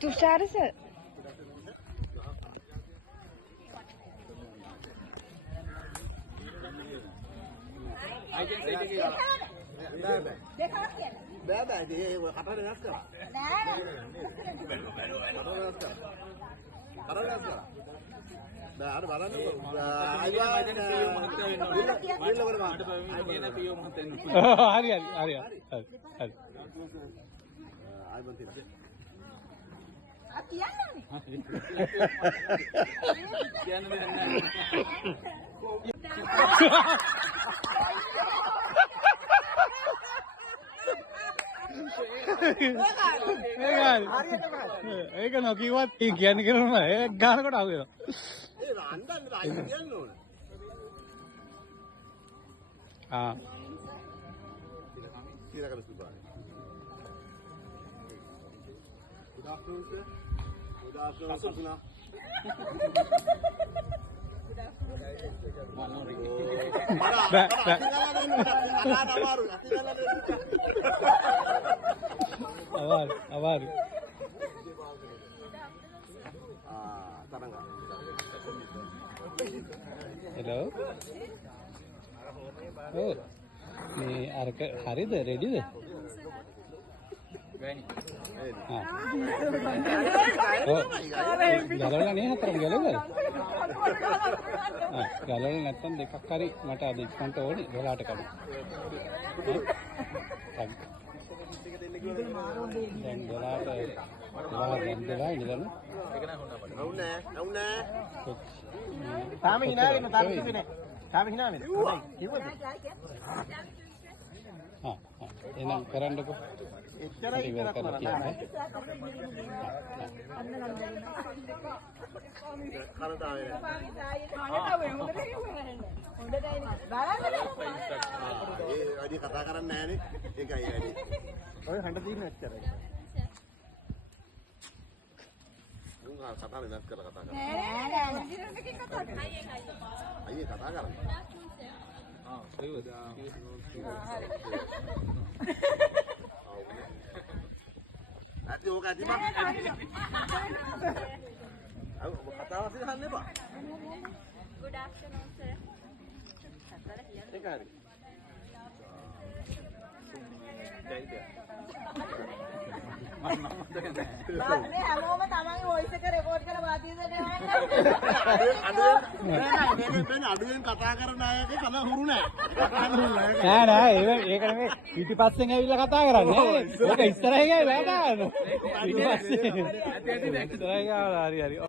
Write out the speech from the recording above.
Tushar sir ඒක නොකියවත් කියන්නේ කරනම ඒක ගන්නකොට ආවේ. ඒ රන්දන් රයි කියන්න ඕන. Good afternoon, sir. Good afternoon, Sasuna. Avar. Hello. Oh, ini arke hari deh, ready deh. Oh, galau nih hater galau kan? Galau නැත්තම් දෙකක් හරි මට අද ඉක්මනට ඕනේ වෙලාවට කඩ. දැන් වෙලාවට වෙලා ඉඳලා අවුනේ. තාම hina වෙන තාම කිව්වේ නෑ. තාම hina වෙන. කිව්වද? එනම් කරන්නකෝ. එච්චරයි ඉවර කරලා නෑ. වැඩි කතා කරන්නේ නෑනේ. ඒකයි වැඩි. ඔය හඬ තියෙන එච්චරයි. උන් කතා වෙනස් කරලා කතා කරන්නේ. නෑ. ඔරිජිනල් එකකින් කතා කරන්නේ. අයියේ කතා කරන්නේ. ඒවද? අද ඕක අදිමක්. අව කතාව සිහන්න එපා. Good afternoon, sir. ඒක හරි. මේ හැමෝම තමන්ගේ වොයිස් එක රෙකෝඩ් කරලා වාදියද අඩුවෙන් කතා කරන අයගේ කන හුරු නෑ. නෑ ඒක නෙමෙයි පිටිපස්සෙන් ඇවිල්ලා කතා කරන්නේ. ඒක ඉස්සරහේ ගියා වැඩ ගන්න. පිටිපස්සේ. හරි.